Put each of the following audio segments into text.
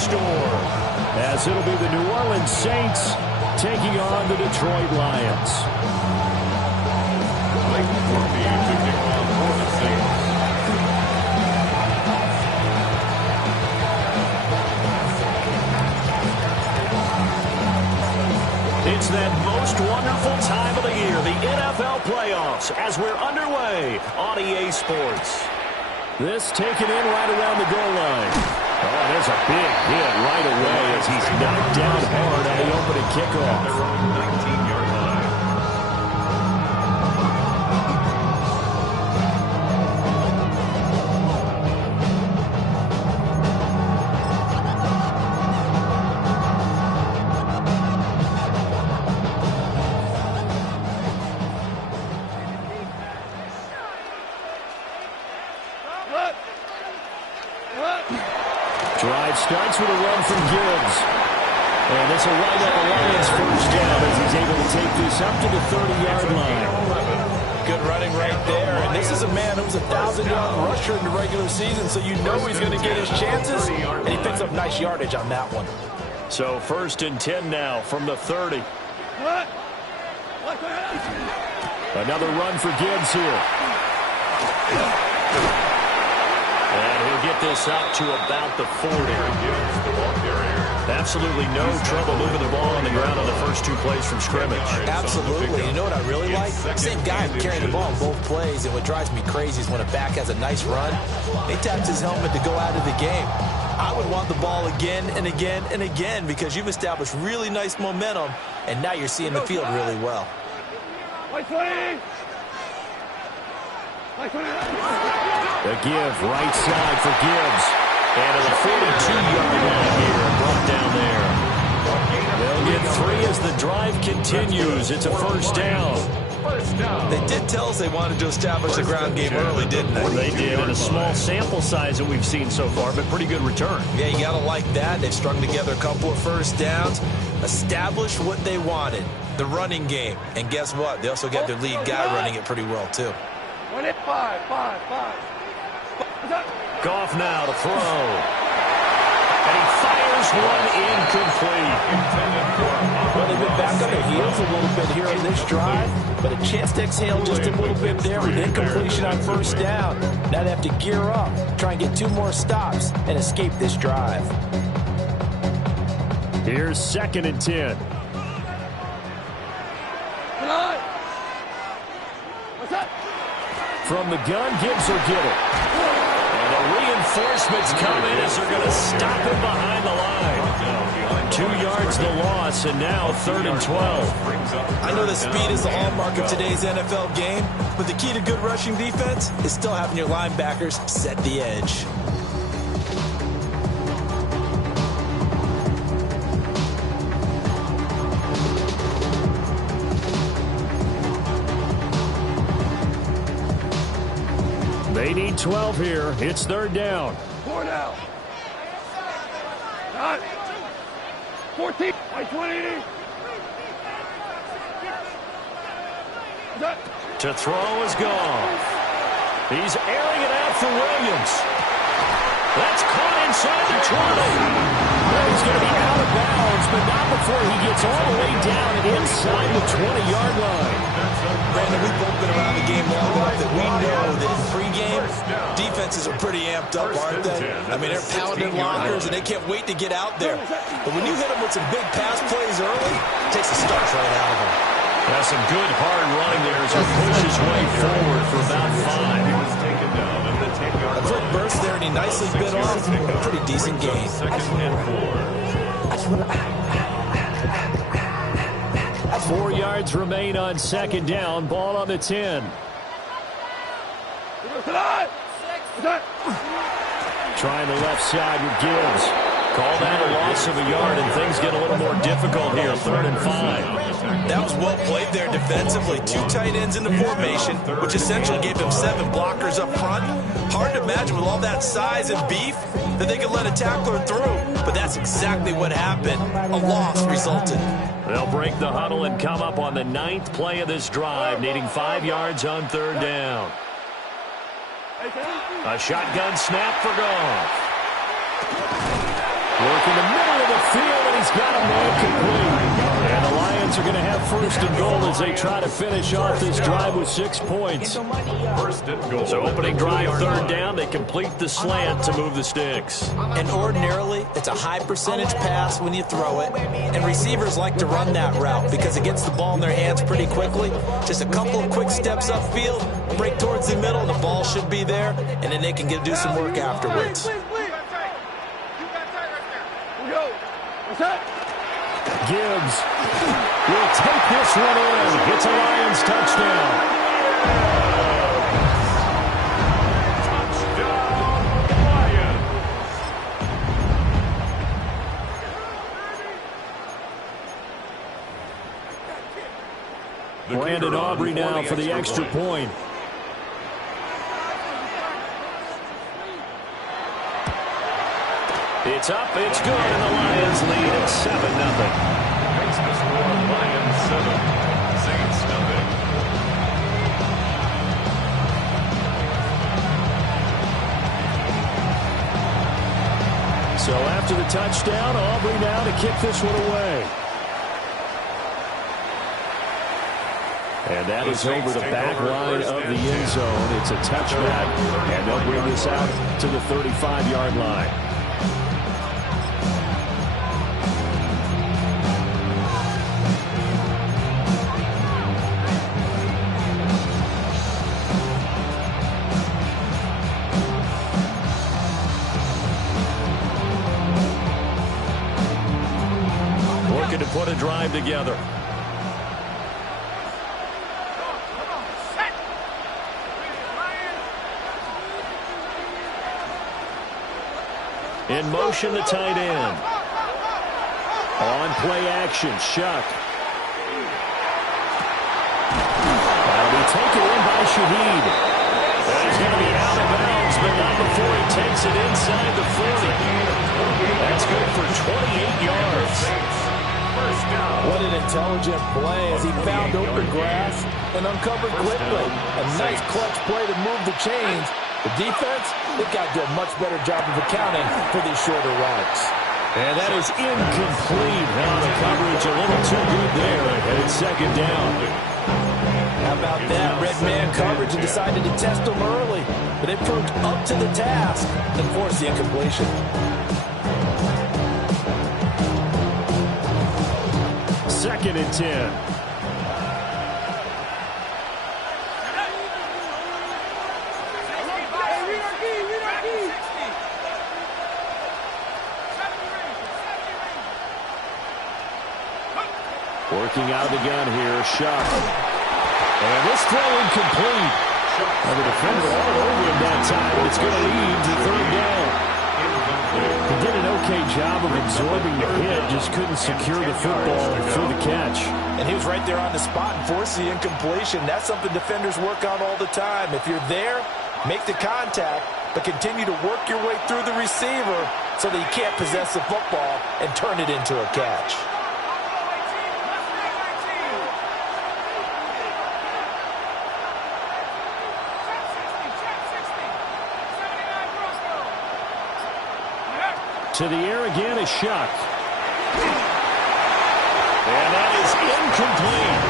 store, as it'll be the New Orleans Saints taking on the Detroit Lions. It's that most wonderful time of the year, the NFL playoffs, as we're underway on EA Sports. This taken in right around the goal line. Oh, there's a big hit right away as he's knocked down hard on the opening kickoff. 19-yard line. Drive starts with a run from Gibbs. And this will wind up the Lions' first down as he's able to take this up to the 30-yard line. Good running right there. And this is a man who was a 1,000-yard rusher in the regular season, so you know he's going to get his chances. And he picks up nice yardage on that one. So 1st and 10 now from the 30. Another run for Gibbs here. And he'll get this up to about the 40. Absolutely no trouble moving the ball on the ground on the first 2 plays from scrimmage. Absolutely. You know what I really like? Same guy carrying the ball on both plays, and what drives me crazy is when a back has a nice run, he taps his helmet to go out of the game. I would want the ball again and again and again because you've established really nice momentum, and now you're seeing the field really well. The give right side for Gibbs. And at the 42-yard line here, brought down there. They'll get 3 as the drive continues. It's a first down. They did tell us they wanted to establish the ground game early, didn't they? They did, in a small sample size that we've seen so far, but pretty good return. Yeah, you got to like that. They've strung together a couple of first downs, established what they wanted, the running game. And guess what? They also got their lead guy running it pretty well, too. 5. Goff now to throw. And he fires one incomplete. Well, they've been back on their heels a little bit here on this drive, but a chance to exhale just a little bit there with incompletion on first down. Now they have to gear up, try and get 2 more stops, and escape this drive. Here's 2nd and 10. From the gun, Gibbs will get it. And the reinforcements come in as they're going to stop him behind the line. 2 yards the loss, and now 3rd and 12. I know that speed is the hallmark of today's NFL game, but the key to good rushing defense is still having your linebackers set the edge. They need 12 here. It's 3rd down. 4 now. 9. 14. By 20. To throw is Goff. He's airing it out for Williams. That's caught inside the 20. Well, he's going to be out of bounds, but not before he gets all the way down inside the 20-yard line. Brandon, we've both been around the game long enough that we know that in pregame, defenses are pretty amped up, aren't they? I mean, they're pounding lockers, and they can't wait to get out there. But when you hit them with some big pass plays early, it takes the starch right out of them. That's some good hard running there as he pushes way forward for about 5. A quick burst there, and he nicely bit off a pretty decent gain. 4 yards remain on 2nd down. Ball on the 10. Trying the left side with Gibbs. Call that a loss of a yard, and things get a little more difficult here. 3rd and 5. That was well played there defensively. 2 tight ends in the formation, which essentially gave them 7 blockers up front. Hard to imagine with all that size and beef that they could let a tackler through. But that's exactly what happened. A loss resulted. They'll break the huddle and come up on the 9th play of this drive, needing 5 yards on 3rd down. A shotgun snap for Goff. Working the middle of the field, and he's got a man complete. And the Lions are going to have first and goal as they try to finish off this drive with 6 points. First and goal. So opening drive, third down, they complete the slant to move the sticks. And ordinarily, it's a high percentage pass when you throw it. And receivers like to run that route because it gets the ball in their hands pretty quickly. Just a couple of quick steps upfield, break towards the middle, and the ball should be there. And then they can do some work afterwards. Gibbs will take this one in. It's a Lions touchdown. Touchdown, Lions. Brandon Aubrey now for the extra point. It's up, it's good, and the Lions lead at 7-0. Makes the score Lions 7, Saints nothing. So after the touchdown, Aubrey now to kick this one away. And that is over the back line of the end zone. It's a touchback, and they'll bring this out to the 35-yard line. Working to put a drive together. In motion, the tight end. On play action, Shuck. That'll be taken in by Shaheed. That is going to be out of bounds, but not before he takes it inside the 40. That's good for 28 yards. What an intelligent play as he found open grass and uncovered quickly. A nice clutch play to move the chains. The defense, they've got to do a much better job of accounting for these shorter routes. And that is incomplete. Now the coverage a little too good there. And it's second down. How about that? Red man coverage and decided to test them early. But they proved up to the task and forced the incompletion. Second and 10. Working out of the gun here, Shuck. And this throw incomplete. And the defender all over him that time, but it's going to lead to third down. He did an okay job of absorbing the hit, just couldn't secure the football for the catch. And he was right there on the spot and forced the incompletion. That's something defenders work on all the time. If you're there, make the contact, but continue to work your way through the receiver so that you can't possess the football and turn it into a catch. To the air again is Shuck. And that is incomplete.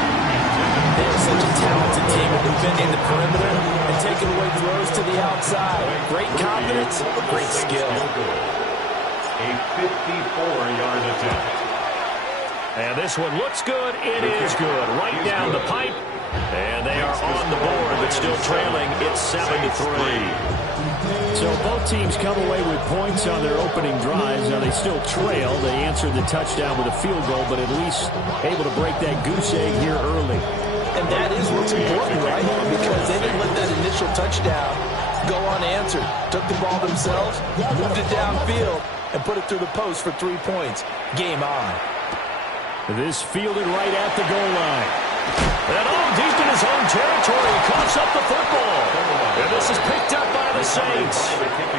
They're such a talented team at defending the perimeter and taking away throws to the outside. Great confidence, great skill. A 54-yard attempt. And this one looks good. It is good. Right down the pipe. And they are on the board, but still trailing. It's 7-3. So both teams come away with points on their opening drives. Now they still trail. They answered the touchdown with a field goal, but at least able to break that goose egg here early. And that is what's important, right? Because they didn't let that initial touchdown go unanswered. Took the ball themselves, moved it downfield, and put it through the post for 3 points. Game on. This fielded right at the goal line. And deep in his own territory, he coughs up the football. And this is picked up by the Saints.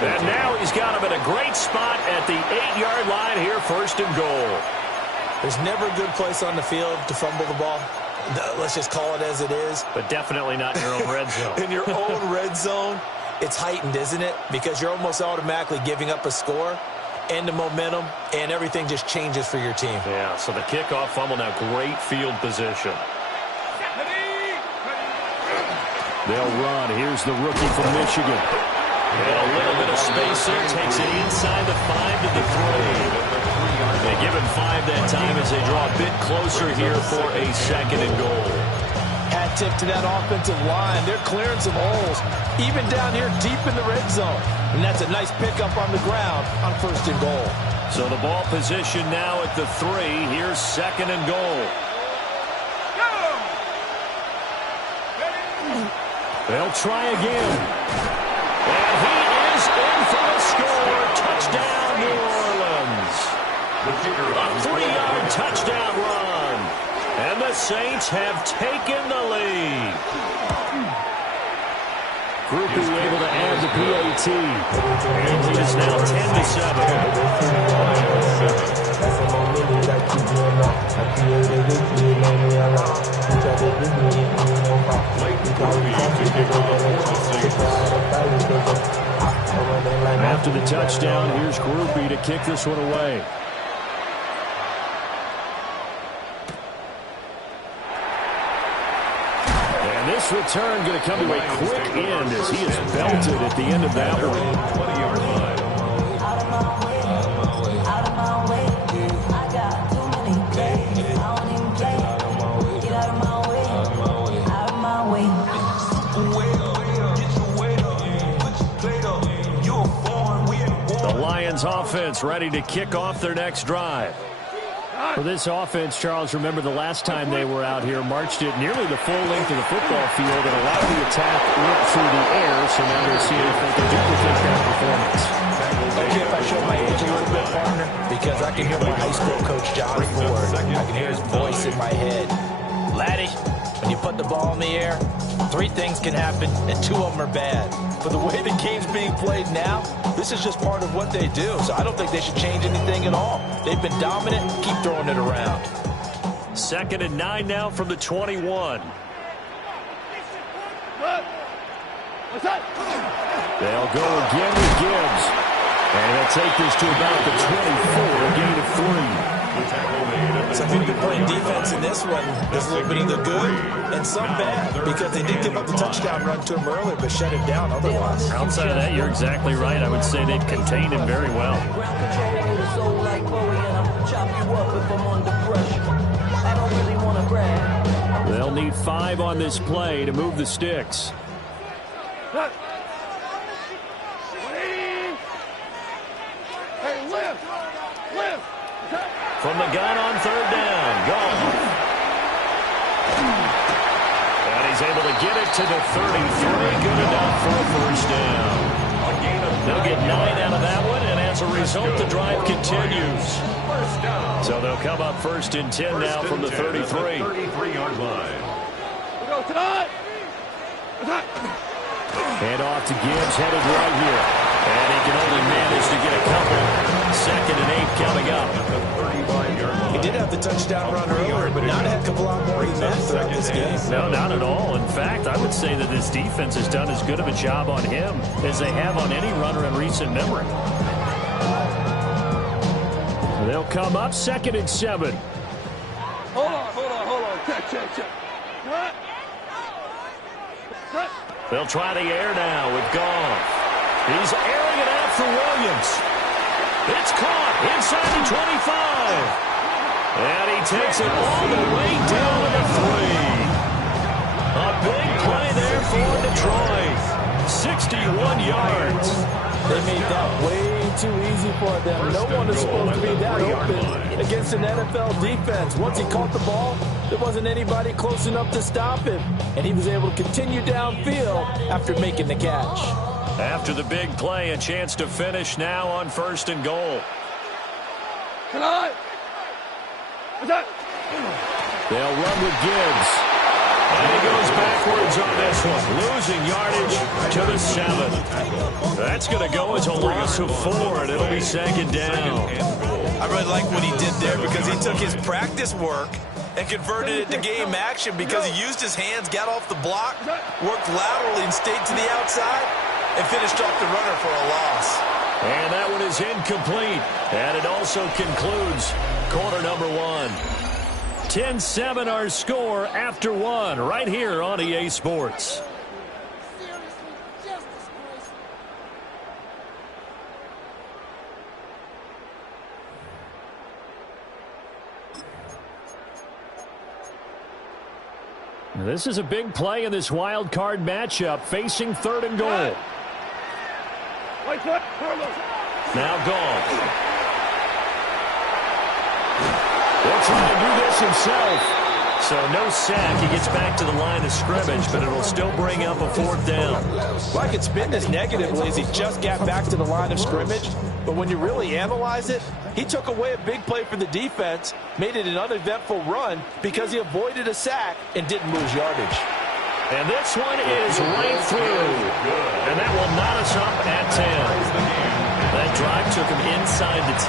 And now he's got him at a great spot at the 8-yard line here, first and goal. There's never a good place on the field to fumble the ball. Let's just call it as it is. But definitely not in your own red zone. In your own red zone, it's heightened, isn't it? Because you're almost automatically giving up a score. and the momentum, and everything just changes for your team. Yeah, so the kickoff fumble now, great field position. They'll run. Here's the rookie from Michigan. And a little bit of space there. Takes it inside the 5 to the 3. They give him 5 that time as they draw a bit closer here for a 2nd and goal. Hat tip to that offensive line. They're clearing some holes, even down here deep in the red zone. And that's a nice pickup on the ground on 1st and goal. So the ball position now at the 3. Here's 2nd and goal. They'll try again. And he is in for the score. Touchdown, New Orleans. A 3-yard touchdown run. And the Saints have taken the lead. Groupie able to add the PAT. And it is now 10-7. After the touchdown, here's Groupie to kick this one away. And this return going to come to a quick end as he is belted at the end of that one. 20-yard line. The Lions offense ready to kick off their next drive. For this offense, Charles, remember the last time they were out here, marched it nearly the full length of the football field, and a lot of the attack went through the air, so now they're seeing if they can duplicate that performance. Okay, if I show my age a little bit, partner, because I can hear my high school coach, John Ford. I can hear his voice in my head. Laddie, when you put the ball in the air, 3 things can happen, and 2 of them are bad. For the way the game's being played now, this is just part of what they do. So I don't think they should change anything at all. They've been dominant. Keep throwing it around. 2nd and 9 now from the 21. They'll go again with Gibbs. And he'll take this to about the 24, a gain of 3. So they've been playing defense in this one. There's a little bit of the good and some bad, because they did give up the touchdown run to him earlier, but shut him down otherwise. Outside of that, you're exactly right. I would say they've contained him very well. They'll need 5 on this play to move the sticks. From the gun on 3rd down, Goff. And he's able to get it to the 33. Good enough for a 1st down. They'll get 9 out of that one, and as a result, the drive continues. So they'll come up 1st and 10 now from the 33. 33-yard line. Hand off to Gibbs, headed right here. And he can only manage to get a couple. 2nd and 8 coming up. He did have the touchdown run earlier, but not a heck of a lot more than that throughout this game. No, not at all. In fact, I would say that this defense has done as good of a job on him as they have on any runner in recent memory. They'll come up 2nd and 7. Hold on. Check. What? They'll try the air now with Goff. He's airing it out for Williams. It's caught inside the 25. And he takes it all the way down to the 3. A big play there for Detroit. 61 yards. They made that way too easy for them. No one is supposed to be that open against an NFL defense. Once he caught the ball, there wasn't anybody close enough to stop him. And he was able to continue downfield after making the catch. After the big play, a chance to finish now on 1st and goal. They'll run with Gibbs. And he goes backwards on this one, losing yardage to the 7. That's going to go as a loss of 4, and it'll be 2nd down. I really like what he did there, because he took his practice work and converted it to game action, because he used his hands, got off the block, worked laterally and stayed to the outside, and finished off the runner for a loss. And that one is incomplete. And it also concludes quarter number one. 10-7 our score after one right here on EA Sports. This is a big play in this wild card matchup, facing third and goal. Now gone. He'll try to do this himself. So no sack. He gets back to the line of scrimmage, but it'll still bring up a fourth down. Well, I could spin this negatively as he just got back to the line of scrimmage. But when you really analyze it, he took away a big play for the defense, made it an uneventful run because he avoided a sack and didn't lose yardage. And this one is right through. And that will knot us up at 10. That drive took him inside the 10.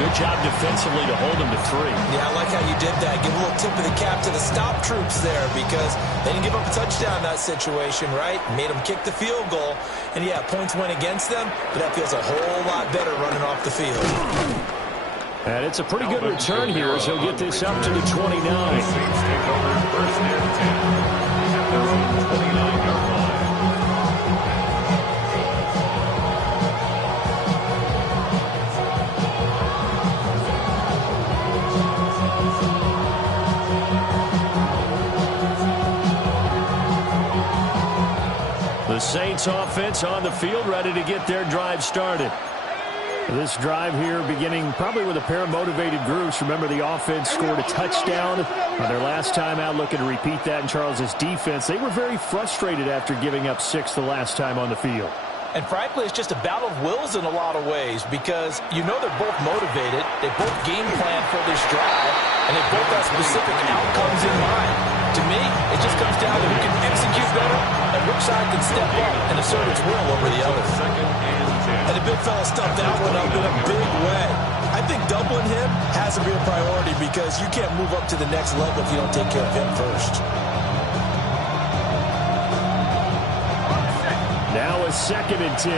Good job defensively to hold him to 3. Yeah, I like how you did that. Give a little tip of the cap to the stop troops there because they didn't give up a touchdown in that situation, right? Made them kick the field goal. And, yeah, points went against them, but that feels a whole lot better running off the field. And it's a pretty good return here as he'll get this up to the 29. Saints take over first and 10. At their own 29-yard line. The Saints offense on the field, ready to get their drive started. This drive here beginning probably with a pair of motivated groups. Remember, the offense scored a touchdown on their last time out, looking to repeat that in Charles's defense. They were very frustrated after giving up 6 the last time on the field. And frankly, it's just a battle of wills in a lot of ways because you know they're both motivated. They both game plan for this drive, and they both have specific outcomes in mind. To me, it just comes down to who can execute better and which side can step up and assert its will over the other. And the big fella stuffed that one up in a big way. I think doubling him has to be a priority because you can't move up to the next level if you don't take care of him first. Now a 2nd and 10.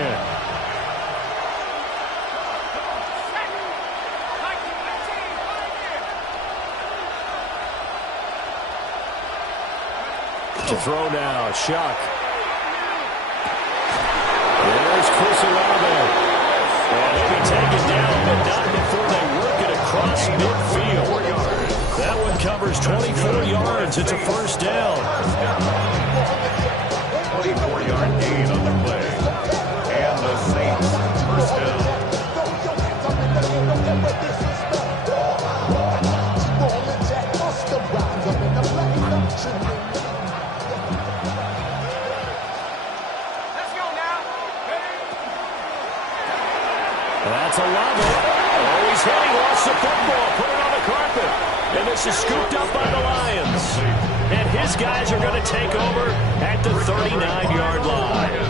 To throw now, Shuck. There's Chris Olave. And he'll be taken down, but not before they work it across midfield. That one covers 24 yards. It's a first down. 24-yard gain on the play. And the Saints first down. That's Olave. Oh, he's hit. He lost the football. Put it on the carpet. And this is scooped up by the Lions. And his guys are going to take over at the 39-yard line.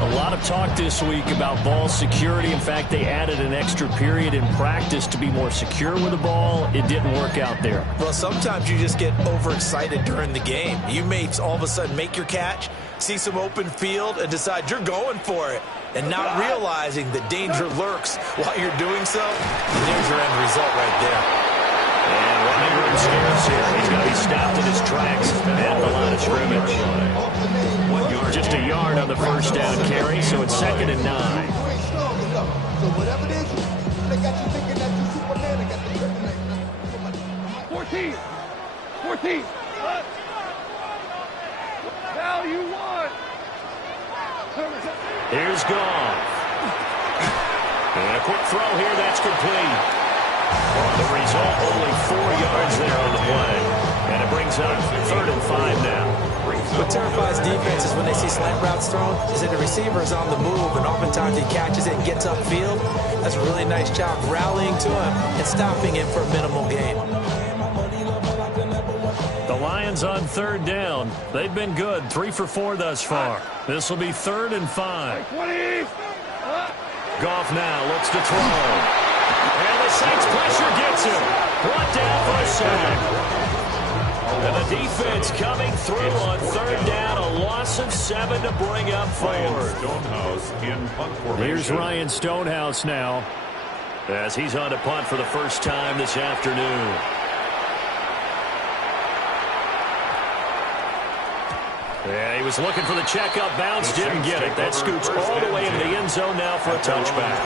A lot of talk this week about ball security. In fact, they added an extra period in practice to be more secure with the ball. It didn't work out there. Well, sometimes you just get overexcited during the game. You may all of a sudden make your catch, see some open field, and decide you're going for it, and not realizing that danger lurks while you're doing so. And there's your end result right there. And running room scarce here. He's going to be stopped in his tracks at the line of scrimmage. Just a yard on the first down carry, so it's 2nd and 9. So whatever it is, they got you thinking that you're Superman. They got the kryptonite. 14. Value 1. Here's Goff. And a quick throw here, that's complete. The result, only 4 yards there on the play. And it brings up 3rd and 5 now. What terrifies defenses when they see slant routes thrown is that the receiver is on the move, and oftentimes he catches it and gets upfield. That's a really nice job rallying to him and stopping him for a minimal gain. The Lions on 3rd down. They've been good, 3 for 4 thus far. This will be 3rd and 5. Goff now looks to throw. And the Saints pressure gets him. Brought down for a sack. And the defense coming through on 3rd down, a loss of 7 to bring up forward. Stonehouse in punt formation. Here's Ryan Stonehouse now, as he's on to punt for the first time this afternoon. Yeah, he was looking for the checkup bounce, didn't get it. That scoots all the way into the end zone now for a touchback.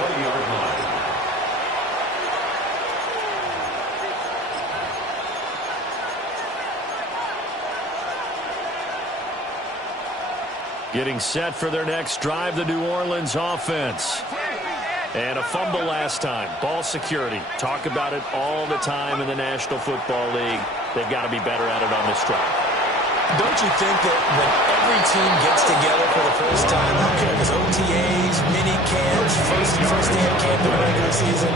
Getting set for their next drive, the New Orleans offense. And a fumble last time. Ball security. Talk about it all the time in the National Football League. They've got to be better at it on this drive. Don't you think that when every team gets together for the first time, I don't care if it's OTAs, mini camps, first-hand camp in the regular season,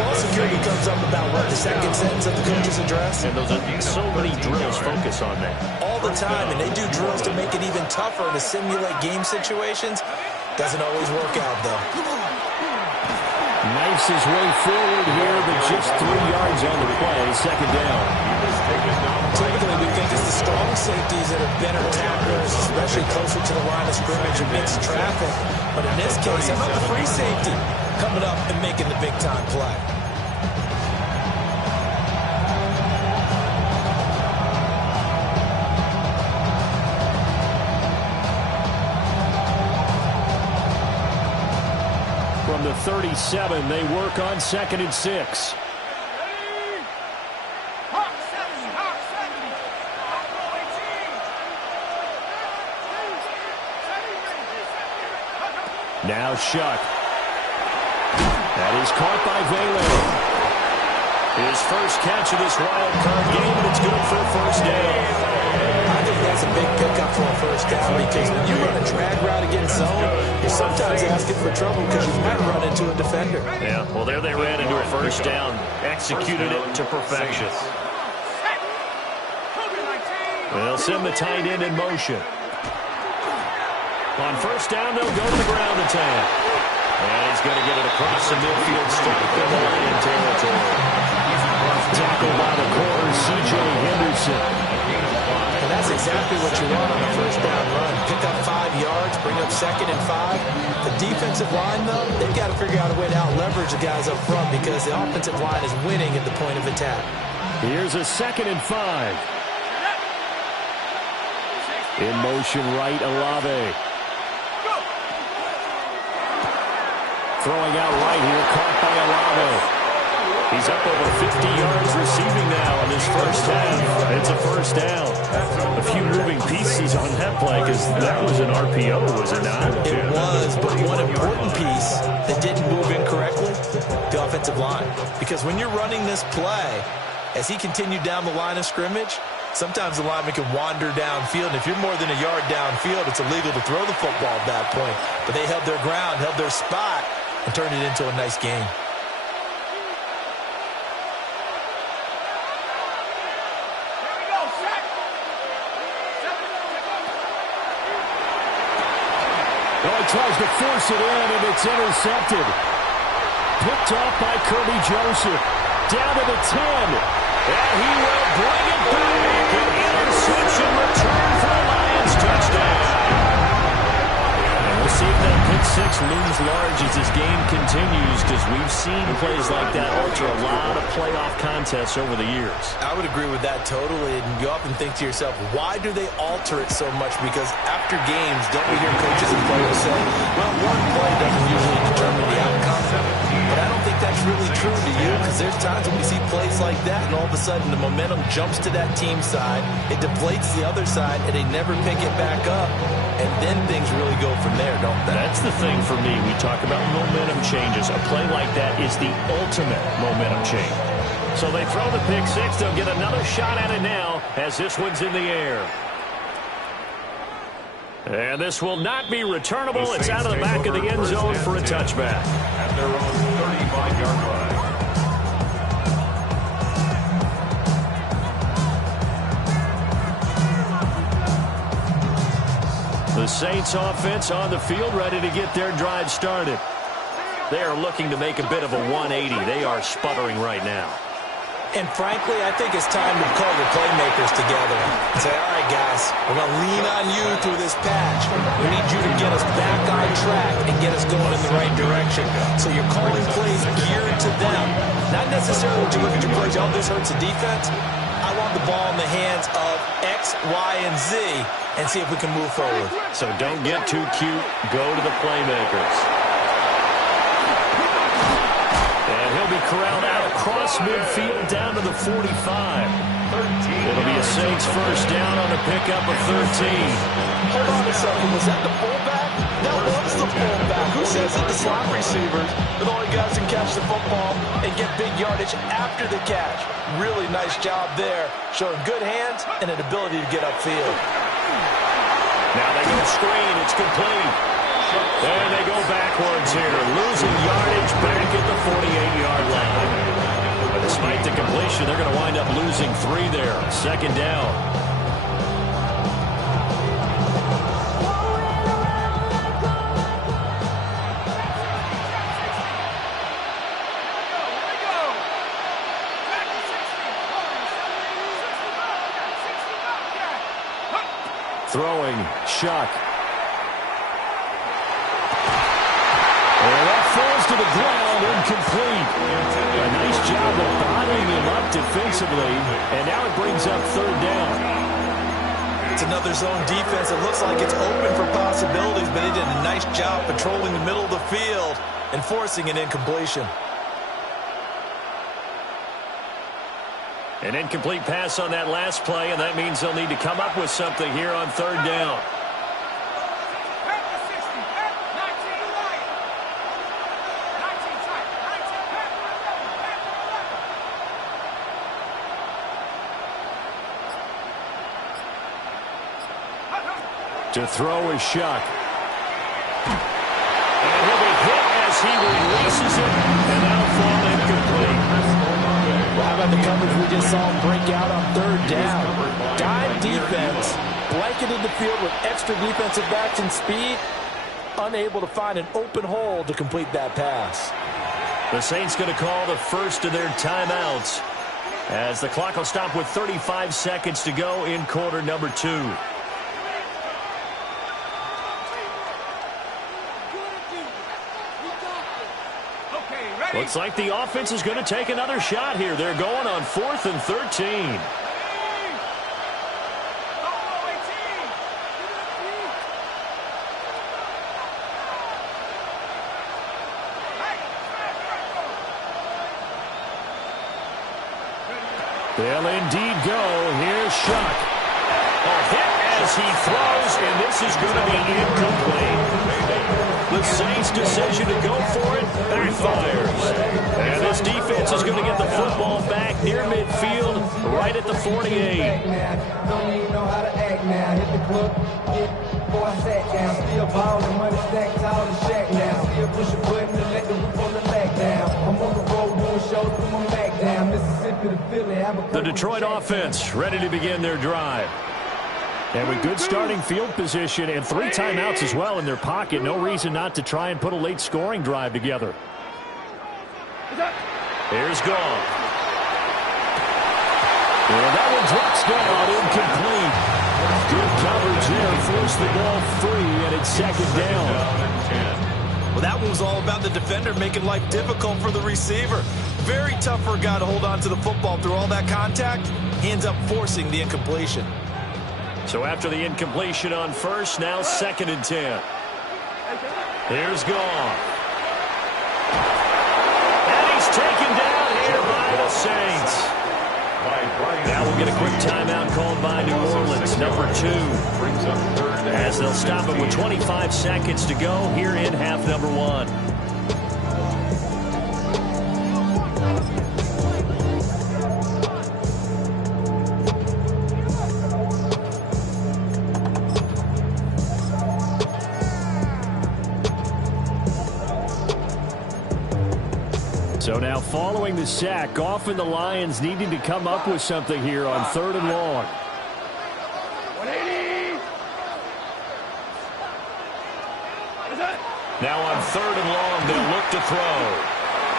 ball security comes up about, what, the second sentence of the coach's address? And those are so many drills focus on that. All the time, and they do drills to make it even tougher to simulate game situations. Doesn't always work out, though. Knifes his way forward here, but just 3 yards on the play. Second down. Typically, we think it's the strong safeties that are better tacklers, especially closer to the line of scrimmage amidst traffic. But in this case, how about the free safety coming up and making the big-time play? From the 37, they work on 2nd and 6. Now Shuck. That is caught by Vela. His first catch of this wild card game, and it's good for a first down. I think that's a big pickup for a first down, because when you run a drag route against zone, you're sometimes asking for trouble because you might run into a defender. Yeah, well, there they ran into a first down. Executed it to perfection. They'll send the tight end in motion. On first down, they'll go to the ground attack. And he's going to get it across the midfield straight in the Lion territory. Tackled by the corner, C.J. Henderson. And that's exactly what you want on a first down run. Pick up 5 yards, bring up 2nd and 5. The defensive line, though, they've got to figure out a way to out-leverage the guys up front because the offensive line is winning at the point of attack. Here's a 2nd and 5. In motion right, Olave. Throwing out right here, caught by Olave. He's up over 50 yards receiving now in his first half. It's a first down. A few moving pieces on that play because that was an RPO, was it not? It was, but one important piece that didn't move incorrectly, the offensive line. Because when you're running this play, as he continued down the line of scrimmage, sometimes the lineman can wander downfield, and if you're more than a yard downfield, it's illegal to throw the football at that point. But they held their ground, held their spot, and turned it into a nice game. Well, he tries to force it in, and it's intercepted. Picked off by Kirby Joseph. Down to the 10. And he will bring it back. An interception return for the Lions touchdown. And we'll see if that pick six looms large as this game continues, because we've seen plays like that alter a lot of playoff contests over the years. I would agree with that totally. And you often think to yourself, why do they alter it so much? Because after games, don't we hear coaches and players say, well, one play doesn't usually determine the outcome. But I don't think that's really true to you, because there's times when we see plays like that, and all of a sudden the momentum jumps to that team side, it deflates the other side, and they never pick it back up, and then things really go from there, don't they? That's the thing for me. We talk about momentum changes. A play like that is the ultimate momentum change. So they throw the pick six. They'll get another shot at it now as this one's in the air. And this will not be returnable. It's out of the back of the end zone for a touchback. At their own 35-yard line. The Saints offense on the field, ready to get their drive started. They are looking to make a bit of a 180. They are sputtering right now. And frankly, I think it's time to call your playmakers together and say, all right, guys, we're going to lean on you through this patch. We need you to get us back on track and get us going in the right direction. So you're calling plays geared to them. Not necessarily when you look at your plays, oh, this hurts the defense. I want the ball in the hands of X, Y, and Z and see if we can move forward. So don't get too cute. Go to the playmakers. And he'll be corralled out across midfield down to the 45. It'll be a Saints first down on the pickup of 13. Hold on a second. Was that the fullback? That was the fullback. Who says that the slot receivers are the only guys who can catch the football and get big yardage after the catch? Really nice job there. Showing good hands and an ability to get upfield. Now they go screen. It's complete. And they go backwards here. Losing yardage back at the 48-yard line. But despite the completion, they're going to wind up losing 3 there. Second down. Throwing, Shuck. And that falls to the ground, incomplete. A nice job of bottling him up defensively, and now it brings up third down. It's another zone defense. It looks like it's open for possibilities, but they did a nice job patrolling the middle of the field and forcing an incompletion. An incomplete pass on that last play, and that means they'll need to come up with something here on third down. To throw is Shuck. And he'll be hit as he releases it, and that'll fall incomplete. Well, how about the coverage we just saw break out on third down? Dime defense, blanketed the field with extra defensive backs and speed, unable to find an open hole to complete that pass. The Saints going to call the first of their timeouts as the clock will stop with 35 seconds to go in quarter number 2. Looks like the offense is going to take another shot here. They're going on 4th and 13. They'll indeed go. Here's Shuck. A hit as he throws, and this is going to be incomplete. The Saints' decision to go for it backfires. And this defense is going to get the football back near midfield, right at the 48. Don't even know how to act now. Hit the club, before I sat down. Still ballin', money stacked tall and shack now. Still push a button to let the roof on the back down. I'm on the road doing shows, put my back down. Mississippi to Philly. The Detroit offense ready to begin their drive. And with good starting field position and 3 timeouts as well in their pocket, no reason not to try and put a late scoring drive together. Here's Gone. And that one drops down, incomplete. Good coverage there, forced the ball free, and it's second down. Well, that one was all about the defender making life difficult for the receiver. Very tough for a guy to hold on to the football through all that contact. He ends up forcing the incompletion. So after the incompletion on first, now 2nd and 10. Here's Gone. And he's taken down here by the Saints. Now we'll get a quick timeout called by New Orleans, number 2. As they'll stop it with 25 seconds to go here in half number 1. So now following the sack, often the Lions needing to come up with something here on 3rd and long. 180. Now on 3rd and long, they'll look to throw.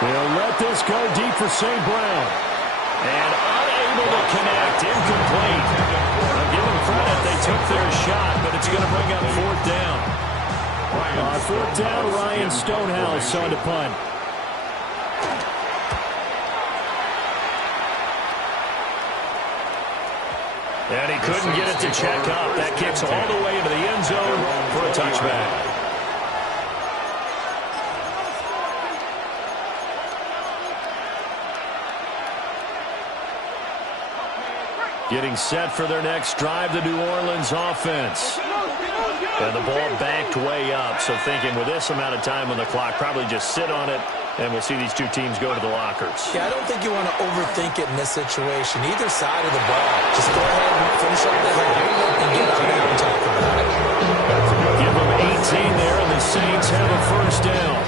They'll let this go deep for St. Brown. And unable to connect. Incomplete. I'll give them credit. They took their shot, but it's going to bring up fourth down. Fourth down, Ryan Stonehouse on to punt. And he couldn't get it to check up. That kicks all the way into the end zone for a touchback. Getting set for their next drive, the New Orleans offense. And the ball banked way up, so thinking with this amount of time on the clock, probably just sit on it, and we'll see these two teams go to the lockers. Yeah, I don't think you want to overthink it in this situation. Either side of the ball. Just go ahead and finish up the half and get on out and talk about it. Give them 18 there, and the Saints have a first down.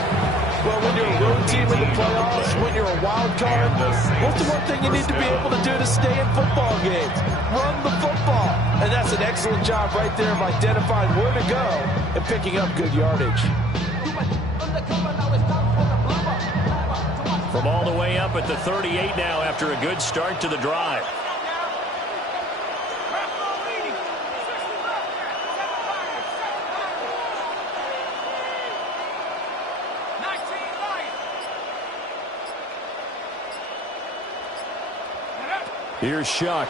Well, when you're a road team in the playoffs, when you're a wild card, what's the one thing you need to be able to do to stay in football games? Run the football. And that's an excellent job right there of identifying where to go and picking up good yardage. From all the way up at the 38 now after a good start to the drive. Here's Shuck.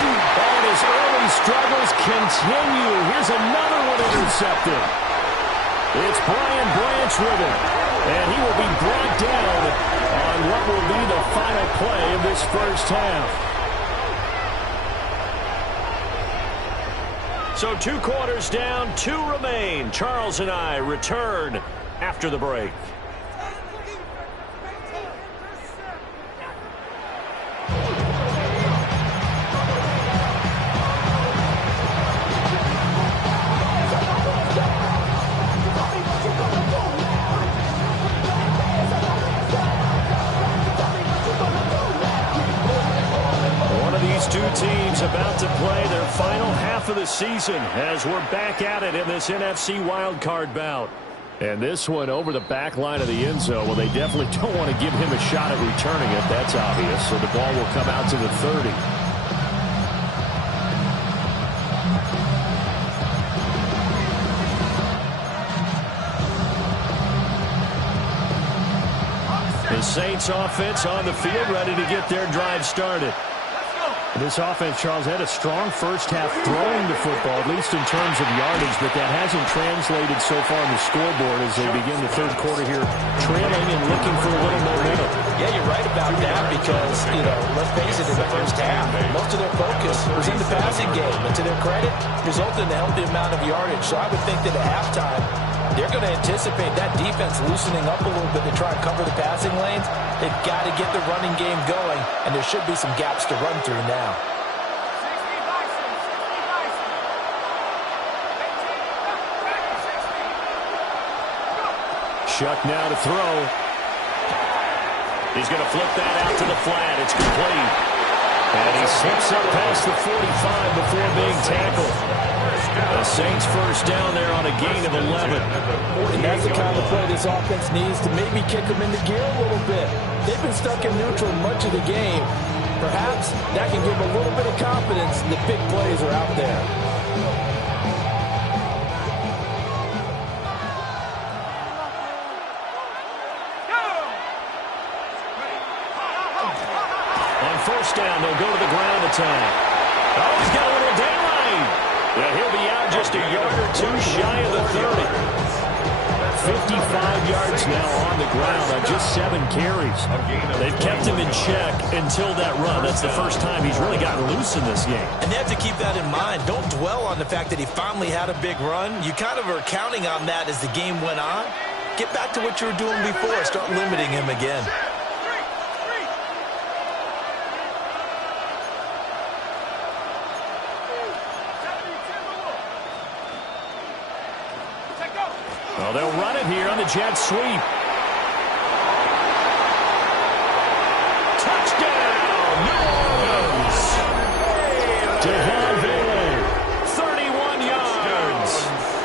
And his early struggles continue. Here's another one intercepted. It's Brian Branch with it. And he will be brought down on what will be the final play of this first half. So 2 quarters down, 2 remain. Charles and I return after the break. Teams about to play their final half of the season as we're back at it in this NFC wildcard bout. And this one over the back line of the end zone. Well, they definitely don't want to give him a shot at returning it. That's obvious. So the ball will come out to the 30. The Saints offense on the field ready to get their drive started. This offense, Charles, had a strong first half throwing the football, at least in terms of yardage, but that hasn't translated so far on the scoreboard as they begin the third quarter here, trailing and looking for a little momentum. Yeah, you're right about that because, let's face it, in the first half, most of their focus was in the passing game, and to their credit, resulted in a healthy amount of yardage. So I would think that at halftime, they're going to anticipate that defense loosening up a little bit to try and cover the passing lanes. They've got to get the running game going, and there should be some gaps to run through now. Shuck now to throw. He's going to flip that out to the flat. It's complete. And he slips up past the 45 before being tackled. The Saints first down there on a gain of 11. And that's the kind of play this offense needs to maybe kick them into gear a little bit. They've been stuck in neutral much of the game. Perhaps that can give a little bit of confidence the big plays are out there. On first down, they'll go to the ground attack. Oh, he's got a little daylight. Yeah, he'll be out just a yard or two shy of the 30. 55 yards now on the ground on just 7 carries. They've kept him in check until that run. That's the first time he's really gotten loose in this game. And they have to keep that in mind. Don't dwell on the fact that he finally had a big run. You kind of are counting on that as the game went on. Get back to what you were doing before. Start limiting him again. Well, they'll run it here on the jet sweep. Touchdown, New Orleans. Devon Bailey, 31 yards.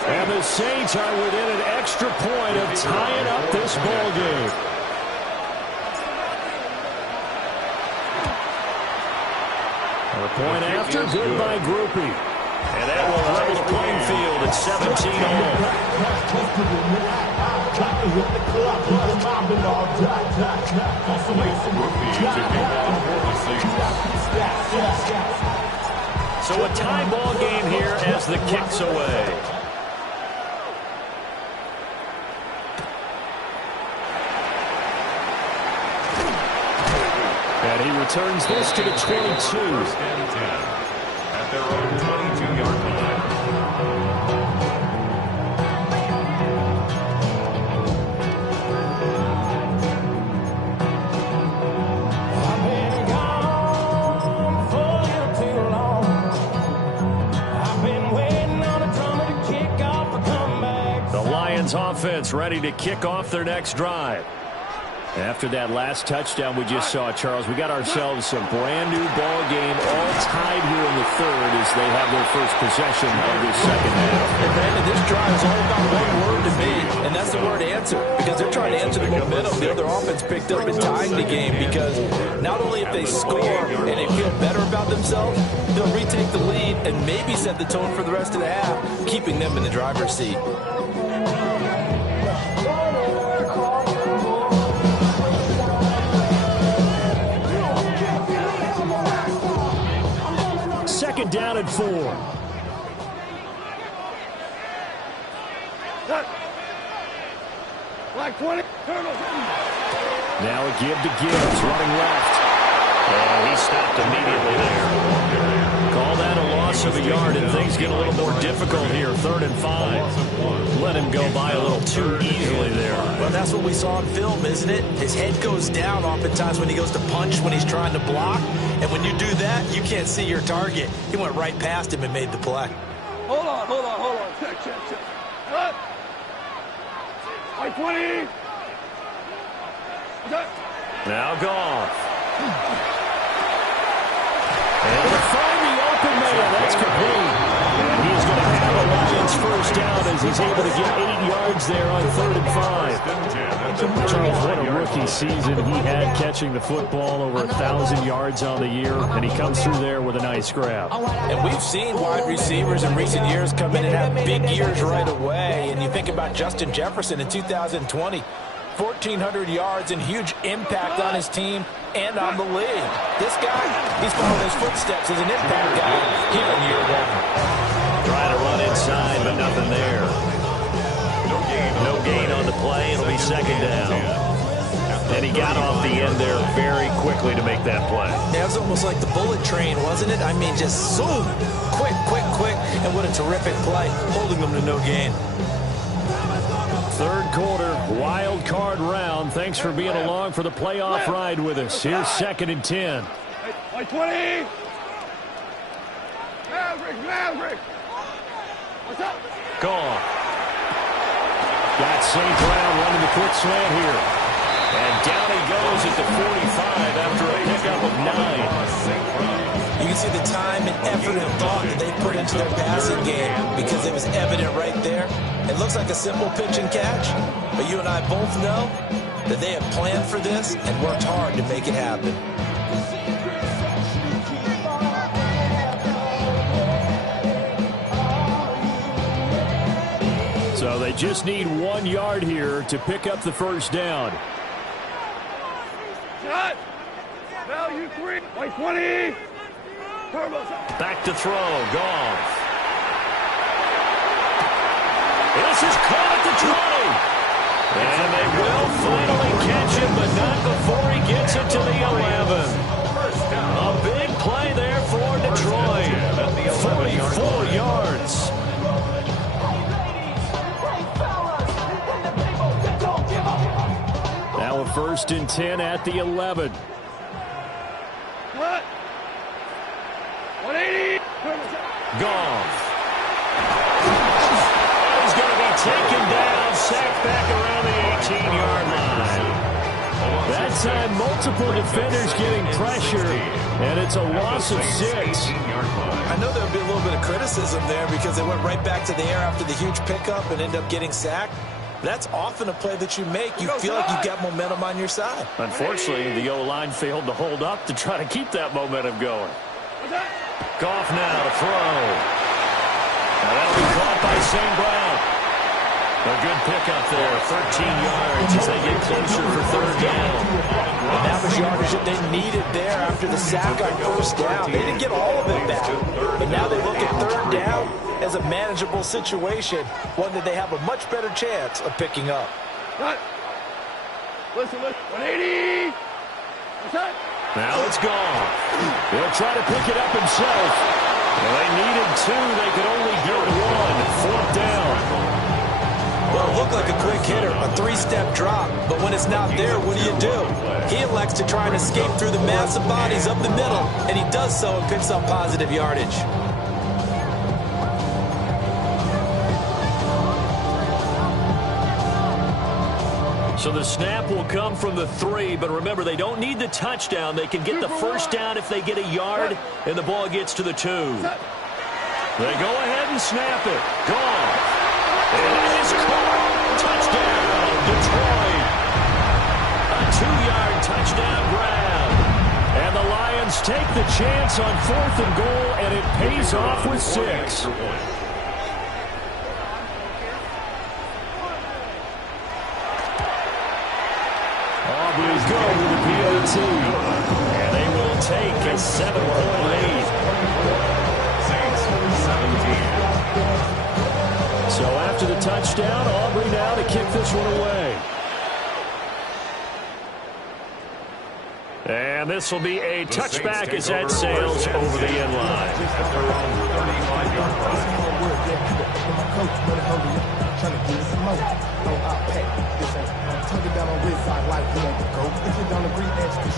And the Saints are within an extra point of tying up this ball game. The point after, good by Groupie. And that will level the playing field at 17 all. So a tie ball game here as the kick's away. And he returns this to the 22. At their own 22-yard line. I've been gone for a little too long. I've been waiting on a drummer to kick off a comeback. The Lions offense ready to kick off their next drive. After that last touchdown we just saw, Charles, we got ourselves a brand-new ball game, all tied here in the third as they have their first possession of this second half. And Brandon, this drive is all about one word to me, and that's the word answer, because they're trying to answer the momentum the other offense picked up in tying the game, because not only if they score and they feel better about themselves, they'll retake the lead and maybe set the tone for the rest of the half, keeping them in the driver's seat. Second down and 4. Like 20. Now a give to Gibbs, running left. And he stopped immediately there. Call that a loss of a yard, and things get a little more difficult here. 3rd and 5. Let him go by a little too easily there. Well, that's what we saw on film, isn't it? His head goes down oftentimes when he goes to punch, when he's trying to block. And when you do that, you can't see your target. He went right past him and made the play. Hold on. Check. Cut. Like 20. Now Goff. And to find the open man, that's complete. And he's going to have a Lions first down as he's able to get 8 yards there on 3rd and 5. Charles, what a rookie season he had, catching the football over 1,000 yards on the year, and he comes through there with a nice grab. And we've seen wide receivers in recent years come in and have big years right away. And you think about Justin Jefferson in 2020. 1,400 yards and huge impact on his team and on the league. This guy, he's following his footsteps as an impact guy here in year 1. Trying to run inside, but nothing there. No gain on the play. It'll be second down. And he got off the end there very quickly to make that play. That was almost like the bullet train, wasn't it? I mean, just zoom, quick, and what a terrific play, holding them to no gain. Third quarter, wild card round. Thanks for being along for the playoff ride with us. Here's 2nd and 10. Like 20. Maverick. What's up? Gone. Got St. Brown running the quick slant here. And down he goes at the 45 after a pickup of 9. You can see the time and effort and thought that they put into their passing game because it was evident right there. It looks like a simple pitch and catch, but you and I both know that they have planned for this and worked hard to make it happen. So they just need 1 yard here to pick up the first down. Shot. Value 3. Like 20. Back to throw. Goff. This is caught at the 20. And they will finally catch him, but not before he gets it to the 11. A big play there for Detroit. 44 yards. Now a 1st and 10 at the 11. What? 180. Goff. He's going to be taken down, sacked back around the 18-yard line. That time, multiple defenders getting pressure, and it's a loss of 6. I know there'll be a little bit of criticism there because they went right back to the air after the huge pickup and ended up getting sacked. That's often a play that you make. You feel like you've got momentum on your side. Unfortunately, the O-line failed to hold up to try to keep that momentum going. Goff now to throw. Now that'll be caught by St. Brown. A good pickup there, 13 yards as they get closer for third down. And that was yardage that they needed there after the sack on first down. They didn't get all of it back, but now they look at third down as a manageable situation, one that they have a much better chance of picking up. Cut. Listen. 180. What's that? Now it's gone. He'll try to pick it up himself. Well, they needed two. They could only get one. Fourth down. Well, it looked like a quick hitter, a three-step drop, but when it's not there, what do? He elects to try and escape through the massive bodies up the middle, and he does so and picks up positive yardage. So the snap will come from the 3, but remember, they don't need the touchdown. They can get the first down if they get a yard, and the ball gets to the 2. They go ahead and snap it. Gone. It is caught. Touchdown, Detroit. A 2-yard touchdown grab. And the Lions take the chance on 4th and goal, and it pays off with 6. Aubry's go with the PAT. And they will take a 7-point lead. Saints 17. So after the touchdown, Aubry now to kick this one away. And this will be a touchback as that sails over the end line. At their own 35-yard line.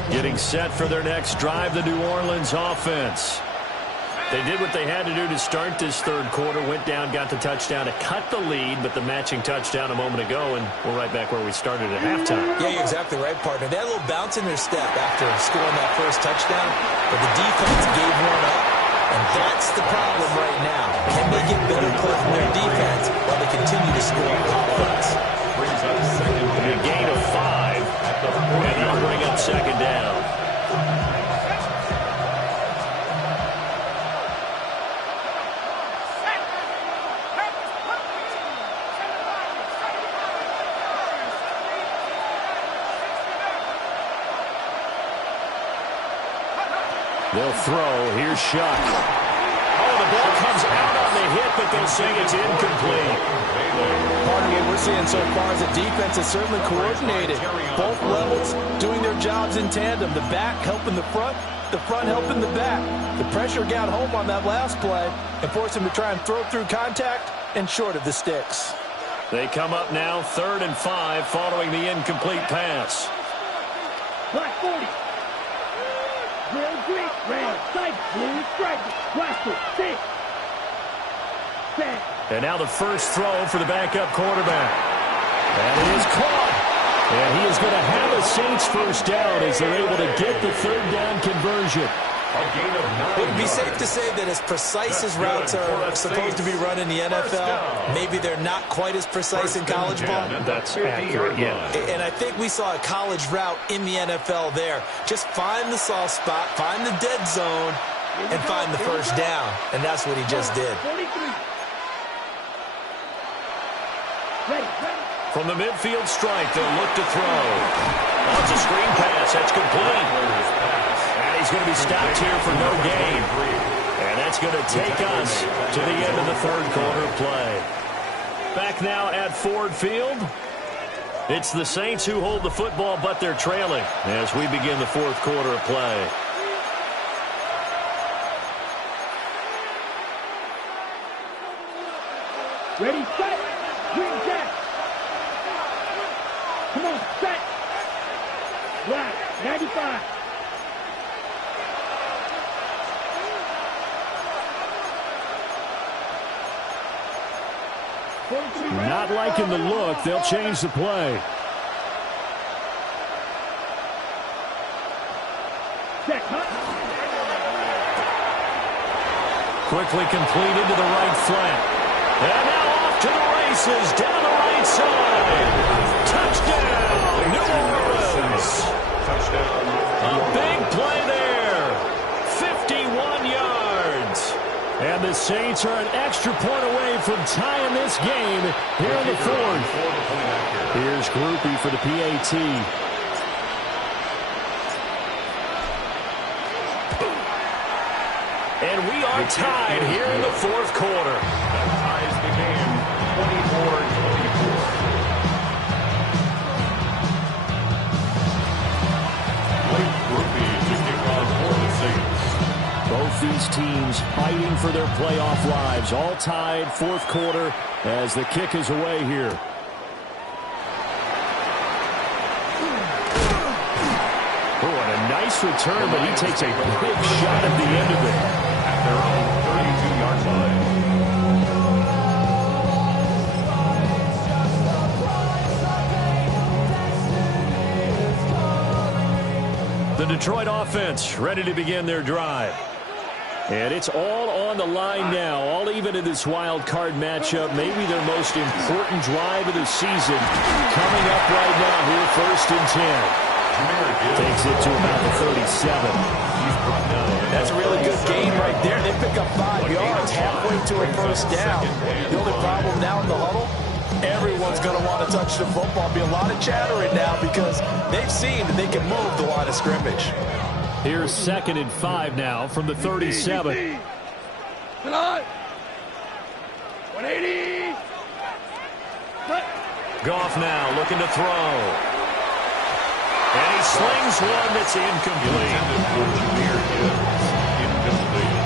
Getting set for their next drive, the New Orleans offense. They did what they had to do to start this third quarter, went down, got the touchdown to cut the lead, but the matching touchdown a moment ago, and we're right back where we started at halftime. Yeah, you're exactly right, partner. They had a little bounce in their step after scoring that first touchdown, but the defense gave one up, and that's the problem right now. Can they get better play from their defense while they continue to score on offense? Brings up second A gain of 5, and they'll bring up second down. They'll throw. Here's Shuck. Oh, the ball comes out on the hit, but they'll say it's incomplete. Part of what we're seeing so far is the defense is certainly coordinated. Both levels doing their jobs in tandem. The back helping the front helping the back. The pressure got home on that last play and forced him to try and throw through contact and short of the sticks. They come up now 3rd and 5 following the incomplete pass. Black 40. Real green. Red. Sight. Blue stripe. Black 6. And now the first throw for the backup quarterback. And it is caught. And he is going to have a Saints first down as they're able to get the third down conversion. It would be safe to say that as precise as routes are supposed to be run in the NFL, maybe they're not quite as precise in college ball. That's accurate, yeah. And I think we saw a college route in the NFL there. Just find the soft spot, find the dead zone, and find the first down. And that's what he just did. From the midfield stripe, they'll look to throw. Oh, it's a screen pass. That's complete. And he's going to be stopped here for no gain. And that's going to take us to the end of the third quarter play. Back now at Ford Field. It's the Saints who hold the football, but they're trailing as we begin the fourth quarter of play. Ready, set, green jack. Come on, set. Black, 95. Not liking the look. They'll change the play. Check, Quickly completed to the right flat. And now off to the races, down the right side. Touchdown, New Orleans. Touchdown. A big play there. 51 yards. Saints are an extra point away from tying this game here in the fourth. Here's Groupie for the PAT. And we are tied here in the fourth quarter. That ties the game 24-24. Blake Groupie to kick off for the Saints. Both these teams fighting for their playoff lives. All tied, fourth quarter, as the kick is away here. Oh, and a nice return, but he takes a big shot at the end of it. At their own 32-yard line. The Detroit offense ready to begin their drive. And it's all on the line now, all even in this wild card matchup. Maybe their most important drive of the season coming up right now here, 1st and 10. Takes it to about the 37. That's a really good gain right there. They pick up 5 yards halfway to a first down. The only problem now in the huddle, everyone's going to want to touch the football. Be a lot of chattering now because they've seen that they can move the line of scrimmage. Here's 2nd and 5 now from the 37. 180. Goff now looking to throw. And he slings one that's incomplete. Incomplete.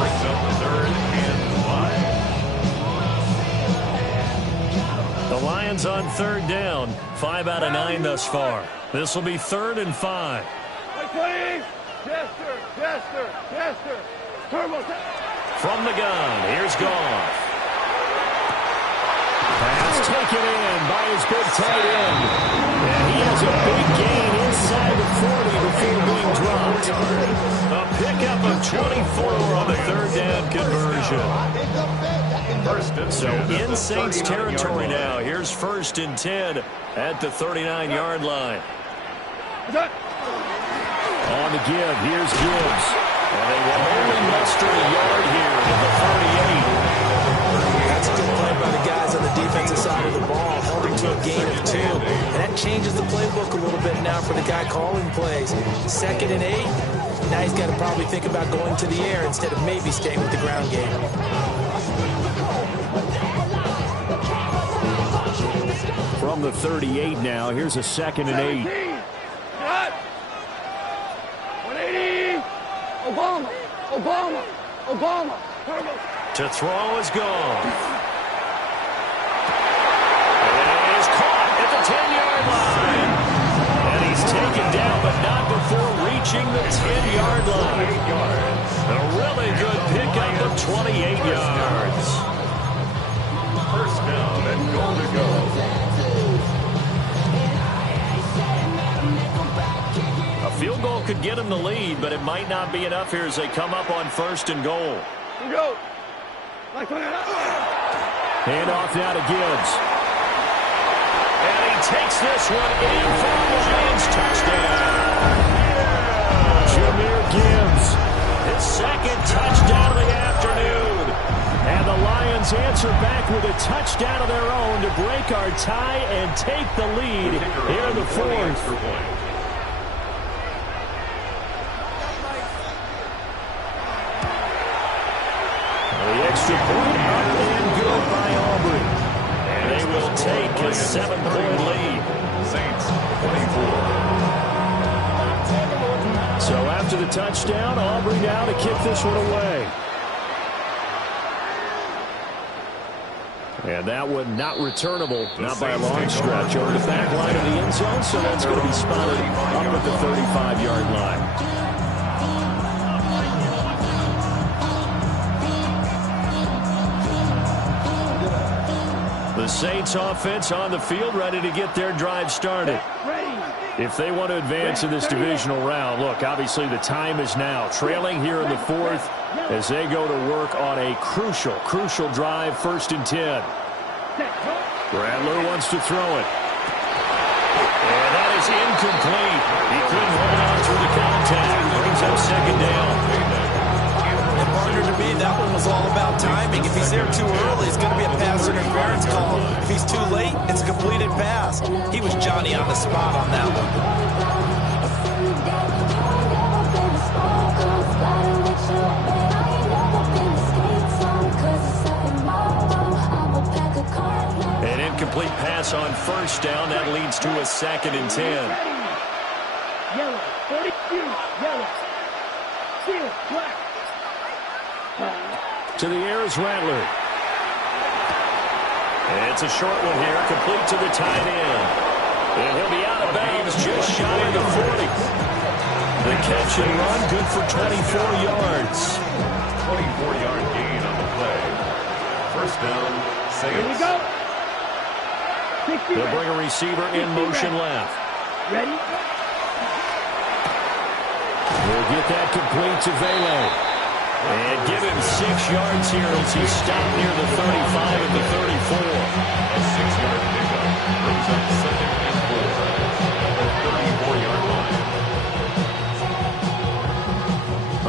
Brings up the 3rd and 5. The Lions on 3rd down. 5 out of 9 thus far. This will be 3rd and 5. 20. Chester. Turbo. From the gun, here's Goff. Pass taken in by his big tight end. And he has a big gain inside the 40 before being dropped. A pickup of 24 on the 3rd down conversion. So in Saints territory now. Here's 1st and 10 at the 39-yard line. On the give, here's Gibbs. And they will only muster a yard here at the 38. That's a good play by the guys on the defensive side of the ball, holding to a gain of 2. And that changes the playbook a little bit now for the guy calling plays. 2nd and 8. Now he's got to probably think about going to the air instead of maybe staying with the ground game. From the 38 now, here's a 2nd and 8. 180. Obama. Turbo. To throw is gone. And he is caught at the 10-yard line. And he's taken down, but not before reaching the 10-yard line. A really good pickup of 28 yards. First down and goal to go. A field goal could get him the lead, but it might not be enough here as they come up on 1st and goal. Go. Handoff now to Gibbs. And he takes this one in for the Lions touchdown. Jahmyr Gibbs, his 2nd touchdown of the afternoon. And the Lions answer back with a touchdown of their own to break our tie and take the lead here in the 4th. The extra point up and good by Aubrey. And they will take a 7-point lead. Saints 24. So after the touchdown, Aubrey now to kick this one away. And that one not returnable, not by a long stretch, over the back line of the end zone, so that's going to be spotted up at the 35-yard line. The Saints offense on the field, ready to get their drive started. If they want to advance in this divisional round, look, obviously the time is now. Trailing here in the 4th as they go to work on a crucial drive, 1st and 10. Rattler wants to throw it. And that is incomplete. He couldn't hold on through the contact. Brings up 2nd down. And partner, to me, that one was is all about timing. If he's there too early, it's going to be a pass interference call. If he's too late, it's a completed pass. He was Johnny on the spot on that one. An incomplete pass on first down. That leads to a 2nd and 10. Yellow, 42, yellow. Seal, black. To the air is Rattler. It's a short one here, complete to the tight end. And he'll be out of bounds just shy of the 40. The catch and run, good for 24 yards. 24-yard gain on the play. First down, Saints. Here we go. They'll bring a receiver in motion left. Ready? We'll get that complete to Vele. And give him 6 yards here as he stopped near the 35 at the 34. A 6-yard pickup brings up 2nd and 4 at the 34-yard line.